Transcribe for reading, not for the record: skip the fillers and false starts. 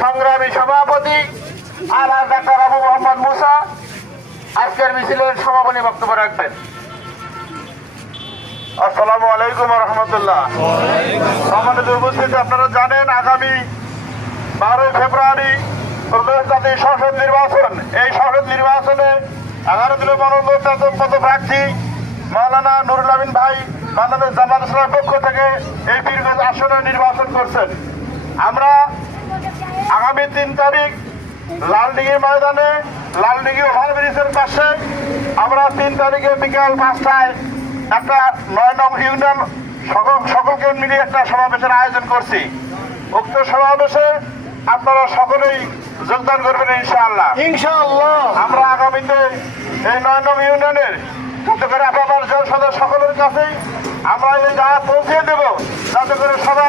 সংগ্রামী সভাপতি আলা ডাক্তার আবু মোহাম্মদ মুসা আজকের মিছিলের সমাপনী বক্তব্য রাখবেন। আসসালামু আলাইকুম ওয়া রাহমাতুল্লাহ। সম্মানিত উপস্থিতি, আপনারা জানেন আগামী 12 ফেব্রুয়ারি প্রদেশ জাতীয় সংসদ নির্বাচন। এই সংসদ নির্বাচনে 11 দিনের মনোনয়ন প্রার্থী মাওলানা নুরুল আমিন ভাই বাংলাদেশ জামাত ইসলামের পক্ষ থেকে এই পীরগঞ্জ আসনে নির্বাচন করছেন। আমরা আগামী 3 তারিখ লালদিঘি ময়দানে, লালদিঘি ওভারব্রিজের পাশে আমরা 3 তারিখে বিকাল 5টায় একটা 9 নং ইউনিয়ন সকলকে মিলিয়ে একটা সমাবেশের আয়োজন করছি। উক্ত সমাবেশে আপনারা সকলেই যোগদান করবেন ইনশাআল্লাহ। আমরা আগামীতে এই 9 নং ইউনিয়নের যাতে করে আপনার সকলের কাছেই আমরা এই জায়গা পৌঁছে দেব, যাতে করে সবাই